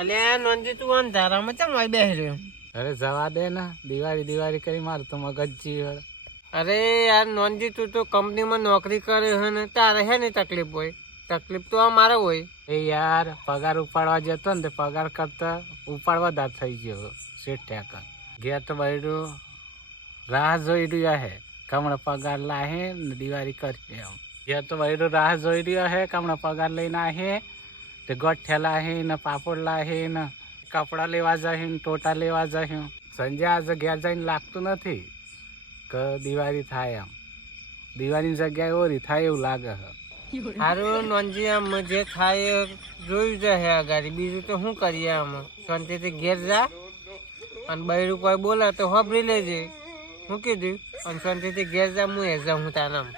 અલ્યા નોંધી તું અંધારામાં ચમ આવી બેસી રહ્યો? અરે જવા દે ને, દિવાળી કરી મારું તો મગજ જીવડ. અરે યાર નોંધી તું તો કંપનીમાં નોકરી કરે છે ને તારે હે ને તકલીફ હોય. તકલીફ તો અમારે હોય. એ યાર પગાર ઉપાડવા જતો ને પગાર કરતા ઉપાડવા દાંત થઈ ગયો શેઠ. ઘેર તો બૈરું રાહ જોઈ રહ્યા હે કમણે પગાર લાહે ને દિવાળી કરીએ એમ. ઘેર તો બૈરું રાહ જોઈ રહ્યા હે કમણે પગાર લઈને આહે તે ગોઠ્યા લાહે ને પાપડ લાહે ને કપડાં લેવા જાય ને ટોટા લેવા જાય. સંજય આજે ઘેર જઈને લાગતું નથી કે દિવાળી થાય એમ. દિવાળીની જગ્યાએ ઓરી થાય એવું લાગે છે. સારું નોંધી આમ જે થાય જોયું જાય અગાડી, બીજું તો શું કરીએ આમાં. શાંતિથી ઘેર જા અને બૈરું કોઈ બોલે તો હોબરી લેજે. શું કીધું? અને શાંતિથી ઘેર જા, હું એ જાઉં તારામ.